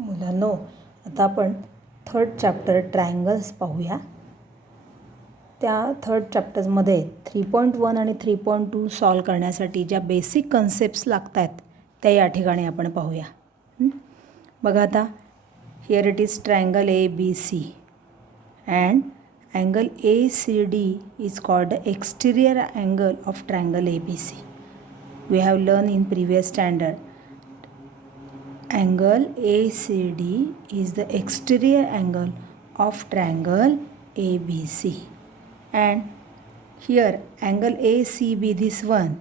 मुलांनो, आता आपण थर्ड चॅप्टर ट्रायंगल्स पाहूया. त्या थर्ड चॅप्टर्समध्ये 3.1 आणि 3.2 सॉल्व करण्यासाठी ज्या बेसिक कन्सेप्ट्स लागत आहेत त्या या ठिकाणी आपण पाहूया. बघा आता, here it is triangle A B C and angle A C D is called the exterior angle of triangle A B C. We have learn in previous standard angle ACD is the exterior angle of triangle ABC, and here angle ACB, this one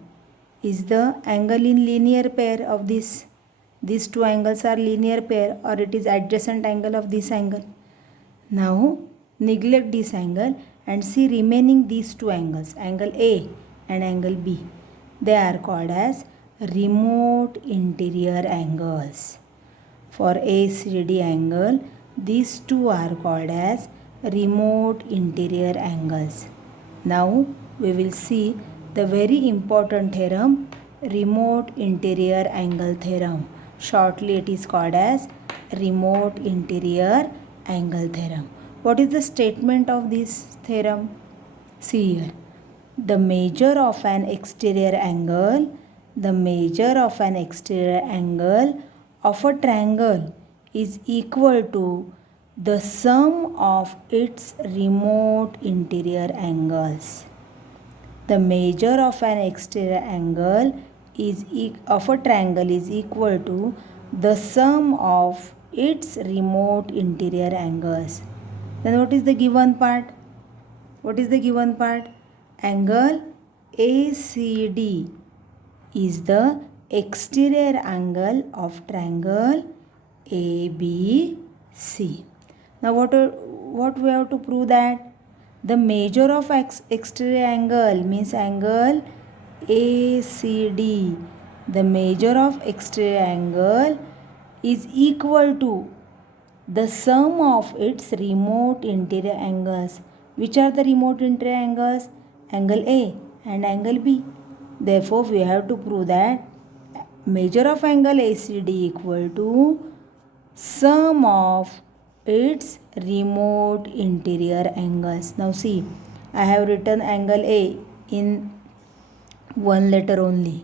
is the angle in linear pair of these two angles are linear pair, or it is adjacent angle of this angle. Now neglect this angle and see remaining these two angles, angle A and angle B. They are called as remote interior angles. For ACD angle, these two are called as remote interior angles. Now we will see the very important theorem, remote interior angle theorem. Shortly it is called as remote interior angle theorem. What is the statement of this theorem? See here. The measure of an exterior angle of a triangle is equal to the sum of its remote interior angles. The measure of an exterior angle of a triangle is equal to the sum of its remote interior angles. Then what is the given part? Angle ACD is the exterior angle of triangle ABC. Now what we have to prove? That the measure of exterior angle means angle ACD. The measure of exterior angle is equal to the sum of its remote interior angles. Which are the remote interior angles? Angle A and angle B. Therefore we have to prove that measure of angle ACD equal to sum of its remote interior angles. Now see, I have written angle A in one letter only.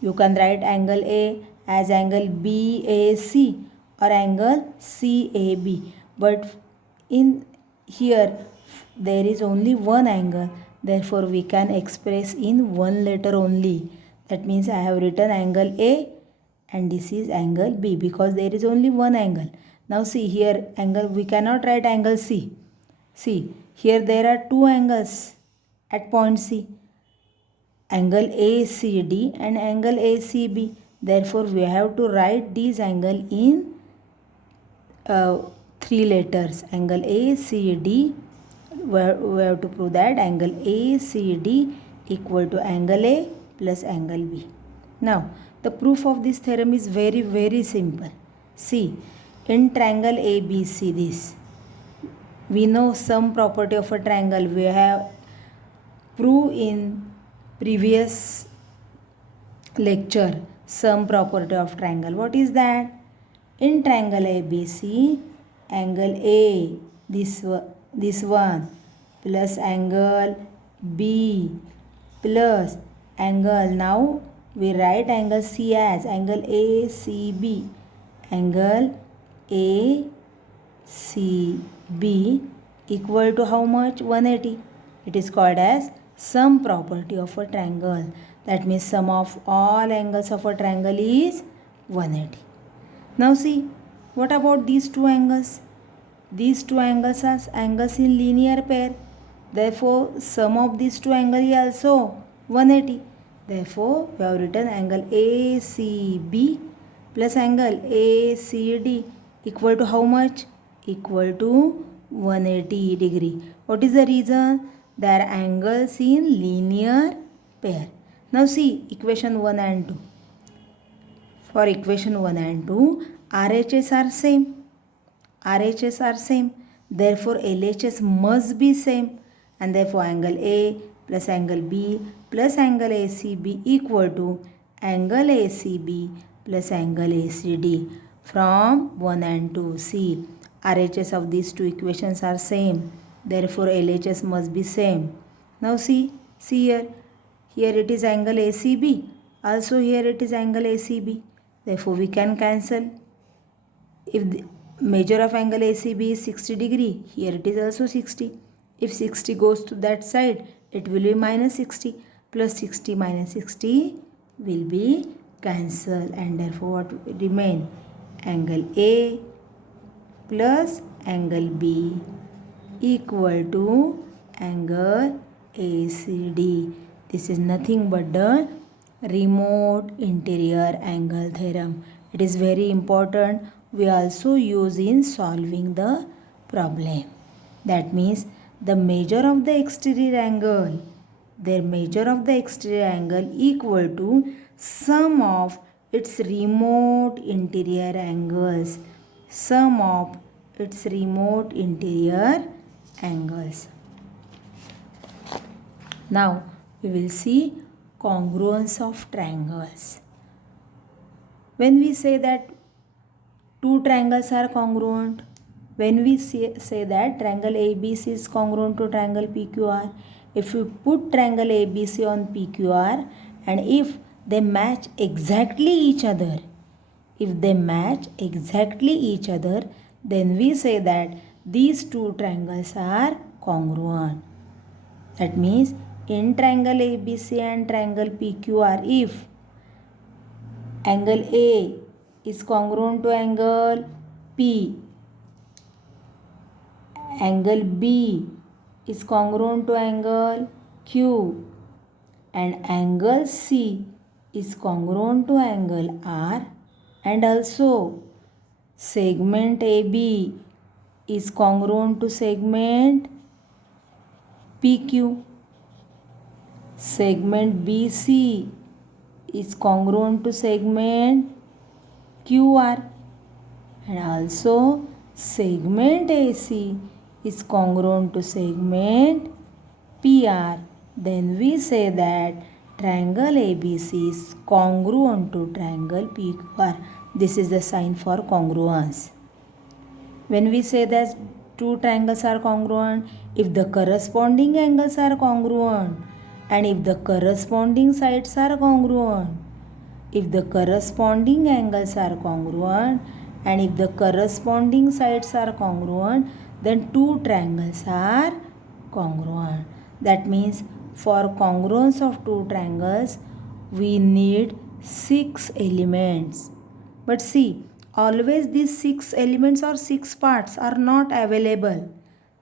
You can write angle A as angle BAC or angle CAB, but in here there is only one angle, therefore we can express in one letter only. That means I have written angle A and this is angle B because there is only one angle. Now see here, angle, we cannot write angle C. See, here there are two angles at point C, angle ACD and angle ACB. Therefore we have to write these angle in three letters, angle ACD. We have to prove that angle ACD equal to angle A plus angle B. Now the proof of this theorem is very simple. See, in triangle ABC, this we know some property of a triangle. We have proved in previous lecture some property of triangle. What is that? In triangle ABC, angle A, this one plus angle B plus angle, now we write angle C as angle ACB. Angle ACB equal to how much? 180. It is called as sum property of a triangle. That means sum of all angles of a triangle is 180. Now see, what about these two angles? These two angles are angles in linear pair. Therefore sum of these two angles is also 180. Therefore we have written angle ACB plus angle ACD equal to how much? Equal to 180 degree. What is the reason? They are angles in linear pair. Now see equation 1 and 2. For equation 1 and 2, RHS are same. Therefore LHS must be same, and therefore angle A plus angle B plus angle ACB equal to angle ACB plus angle ACD. from 1 and 2. See, RHS of these two equations are same. Therefore, LHS must be same. Now see here. Here it is angle ACB. Also here it is angle ACB. Therefore, we can cancel. If the measure of angle ACB is 60 degree, here it is also 60. If 60 goes to that side, it will be minus 60. Plus 60 minus 60 will be cancelled, and therefore what will remain? Angle A plus angle B equal to angle ACD. This is nothing but the remote interior angle theorem. It is very important. We also use in solving the problem. That means the measure of the exterior angle, their measure of the exterior angle equal to sum of its remote interior angles. Sum of its remote interior angles. Now we will see congruence of triangles. When we say that two triangles are congruent, when we say that triangle ABC is congruent to triangle PQR, if we put triangle ABC on PQR and if they match exactly each other, then we say that these two triangles are congruent. That means in triangle ABC and triangle PQR, if angle A is congruent to angle P, angle B is congruent to angle Q, and angle C is congruent to angle R, and also segment AB is congruent to segment PQ, segment BC is congruent to segment QR, and also segment AC is congruent to segment PR, then we say that triangle ABC is congruent to triangle PQR. This is the sign for congruence. When we say that two triangles are congruent, if the corresponding angles are congruent and if the corresponding sides are congruent, if the corresponding angles are congruent and if the corresponding sides are congruent, then two triangles are congruent. That means for congruence of two triangles, we need 6 elements. But see, always these 6 elements or 6 parts are not available.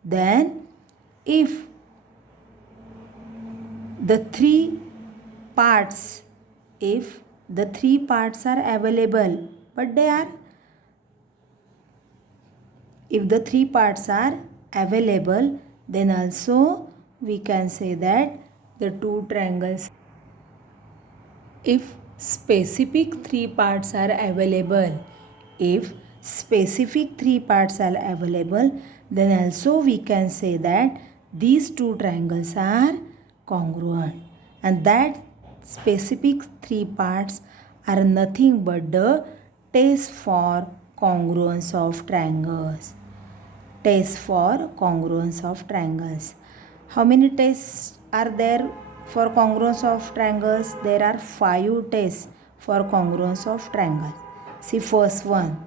Then if the 3 parts, if the 3 parts are available, but they are, if the 3 parts are available, then also we can say that the two triangles, if specific 3 parts are available, if specific 3 parts are available, then also we can say that these two triangles are congruent, and that specific 3 parts are nothing but the test for congruence of triangles. Test for congruence of triangles. How many tests are there for congruence of triangles? There are 5 tests for congruence of triangles. See first one,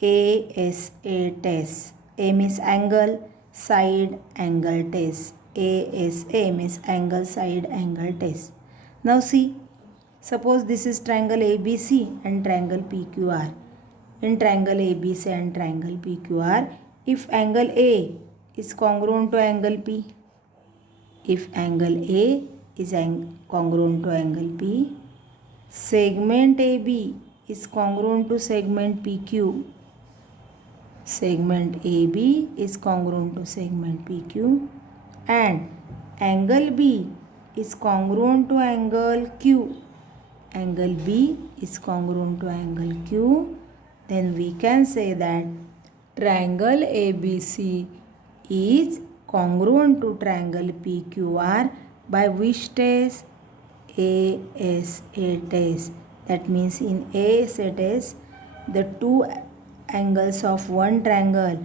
ASA test. A means angle, side, angle test. ASA means angle, side, angle test. Now see, suppose this is triangle ABC and triangle PQR. In triangle ABC and triangle PQR, if angle A is congruent to angle P, if angle A is congruent to angle P, segment AB is congruent to segment PQ, segment AB is congruent to segment PQ, and angle B is congruent to angle Q, angle B is congruent to angle Q, then we can say that triangle ABC is congruent to triangle PQR by which test? ASA test. That means in ASA test, the two angles of one triangle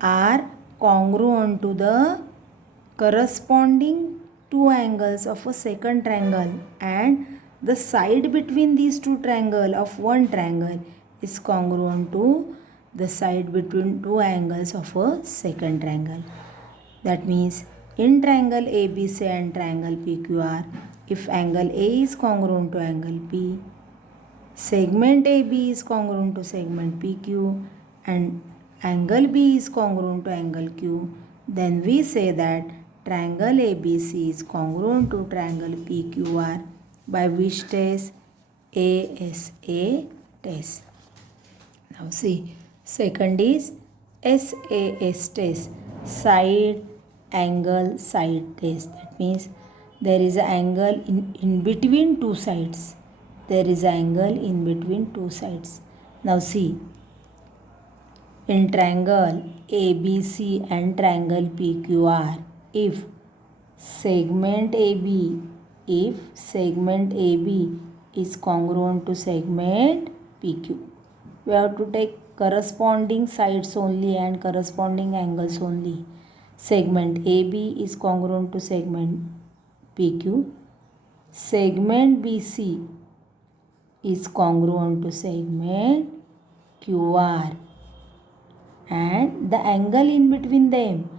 are congruent to the corresponding two angles of a second triangle, and the side between these two triangles of one triangle is congruent to the side between two angles of a second triangle. That means in triangle ABC and triangle PQR, if angle A is congruent to angle P, segment AB is congruent to segment PQ, and angle B is congruent to angle Q, then we say that triangle ABC is congruent to triangle PQR, by which test? ASA test. Now see, second is SAS test, side angle side test. That means there is an angle in between two sides. There is an angle in between two sides. Now see, in triangle ABC and triangle PQR, if segment AB is congruent to segment PQ, we have to take corresponding sides only and corresponding angles only. Segment AB is congruent to segment PQ. Segment BC is congruent to segment QR, and the angle in between them,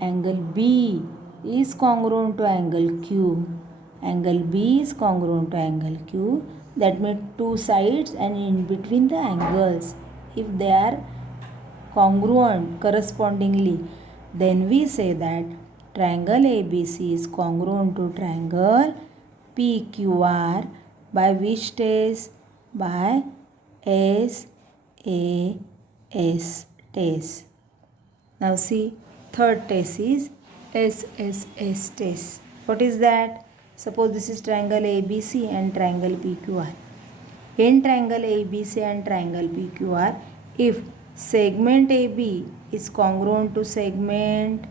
angle B, is congruent to angle Q. Angle B is congruent to angle Q. That means two sides and in between the angles, if they are congruent correspondingly, then we say that triangle ABC is congruent to triangle PQR, by which test? By SAS test. Now see, third test is SSS test. What is that? Suppose this is triangle ABC and triangle PQR. In triangle ABC and triangle PQR, if segment AB is congruent to segment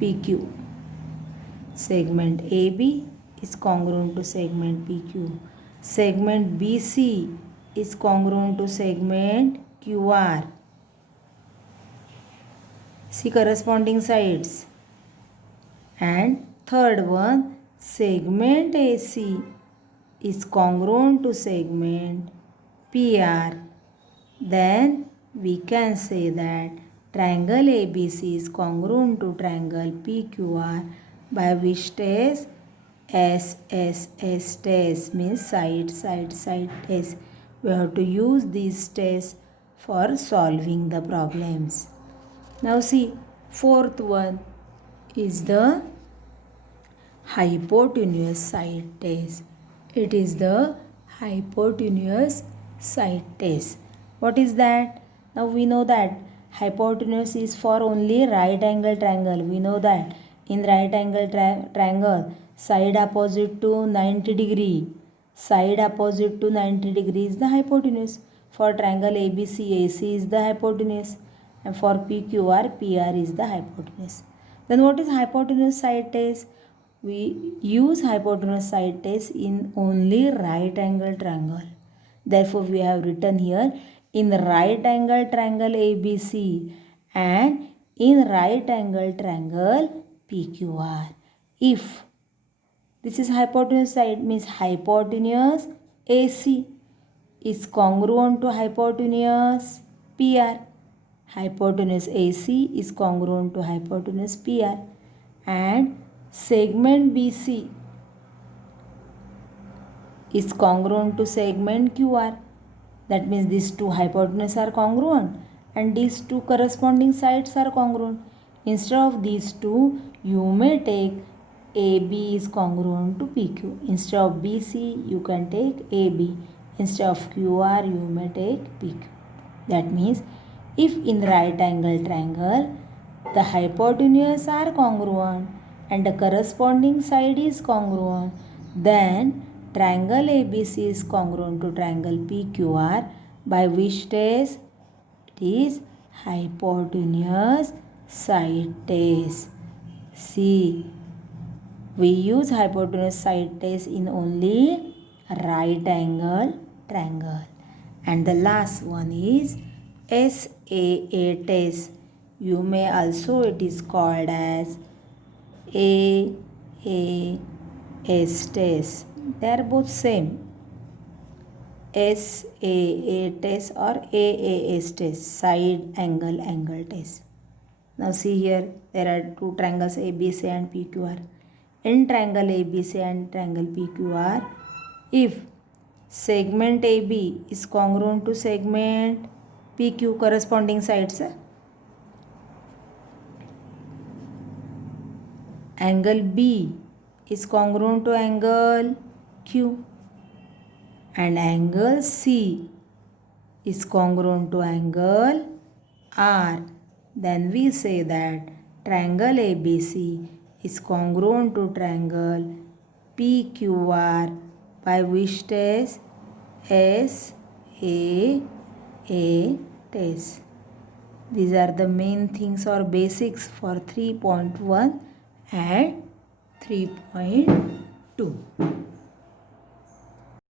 PQ, segment AB is congruent to segment PQ, segment BC is congruent to segment QR. See corresponding sides. And third one, segment AC is congruent to segment PR. Then we can say that triangle ABC is congruent to triangle PQR, by which test? SSS test, means side test. We have to use these tests for solving the problems. Now see, fourth one is the hypotenuse side test. It is the hypotenuse side test. What is that? Now we know that hypotenuse is for only right angle triangle. We know that in right angle triangle, side opposite to 90 degree. Side opposite to 90 degree is the hypotenuse. For triangle ABC, AC is the hypotenuse. And for PQR, PR is the hypotenuse. Then what is hypotenuse side test? We use hypotenuse side test in only right angle triangle. Therefore, we have written here in right angle triangle ABC and in right angle triangle PQR. If this is hypotenuse side, means hypotenuse AC is congruent to hypotenuse PR. Hypotenuse AC is congruent to hypotenuse PR, and segment BC is congruent to segment QR. That means these two hypotenuses are congruent and these two corresponding sides are congruent. Instead of these two, you may take AB is congruent to PQ. Instead of BC, you can take AB. Instead of QR, you may take PQ. That means if in right angle triangle, the hypotenuses are congruent and the corresponding side is congruent, then triangle ABC is congruent to triangle PQR, by which test? It is hypotenuse side test. See, we use hypotenuse side test in only right angle triangle. And the last one is SAS AA test. You may also it is called as AAS test. They are both same. SAA test or AAS test, side angle test. Now see here, there are two triangles ABC and PQR. In triangle ABC and triangle PQR, if segment AB is congruent to segment PQ corresponding sides, angle B is congruent to angle Q, and angle C is congruent to angle R, then we say that triangle ABC is congruent to triangle PQR by which test? SAA test. These are the main things or basics for 3.1 and 3.2.